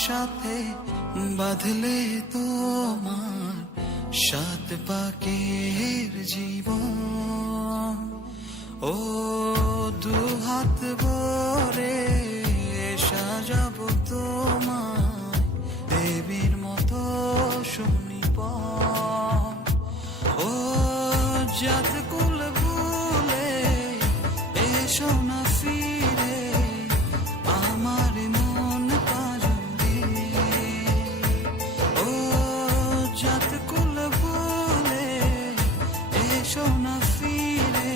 সাথে বাঁধলে তোমার সাত পাকের জীবন। ও দু হাত ভরে সাজাবো তোমায় দেবীর মতো সুনিপন। ও জাত কুল ভুলে এসো না ফিরে আমার মন পাজরে। ও জাত কুল ভুলে এসো না ফিরে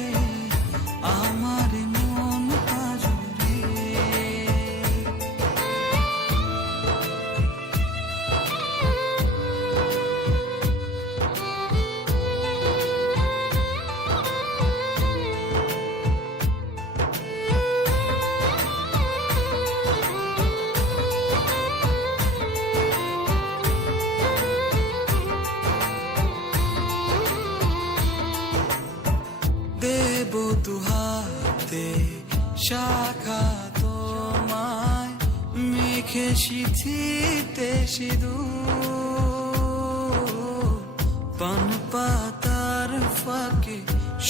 আমার মন পাজরে। দেব দুহাতে শাখা তোমায় মেখে সিঁথিতে সিঁদুর। পান পাতার ফাঁকে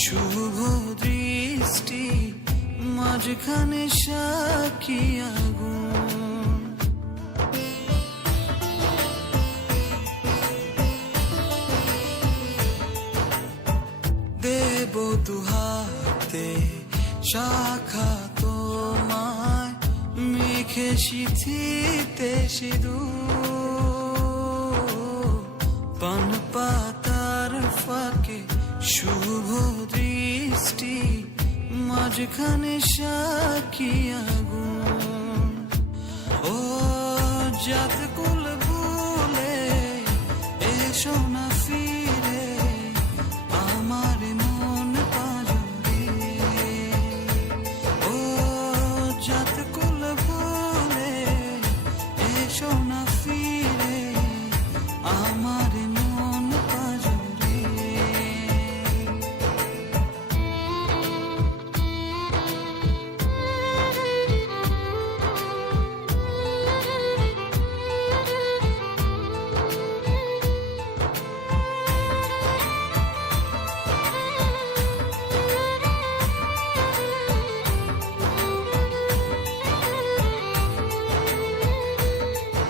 শুভ দৃষ্টি মাঝখানে সাক্ষী আগুন। দেব দুহাতে শাখা তোমায় মেখে সিঁথিতে সিঁদুর। পান পাতার ফাঁকে শুভ দৃষ্টি মাঝখানে সাক্ষী আগুন। ও জাত কুল ভুলে এসো না ফিরে আমার মন পাজরে। ও জাত কুল ভুলে এসো না ফিরে আমার মন পাজরে।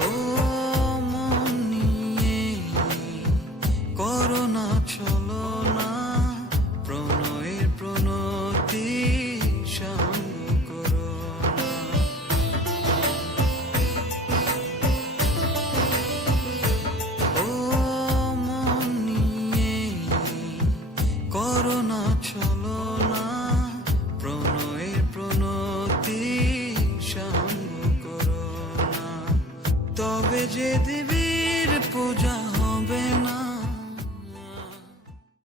ও মন নিয়ে করোনা চলো না প্রণয়ের প্রণতি সঙ্গ করো না। ও মন নিয়ে করোনা চলো না প্রণয়ের প্রণতি সঙ্গ করো না। তবে যেদিন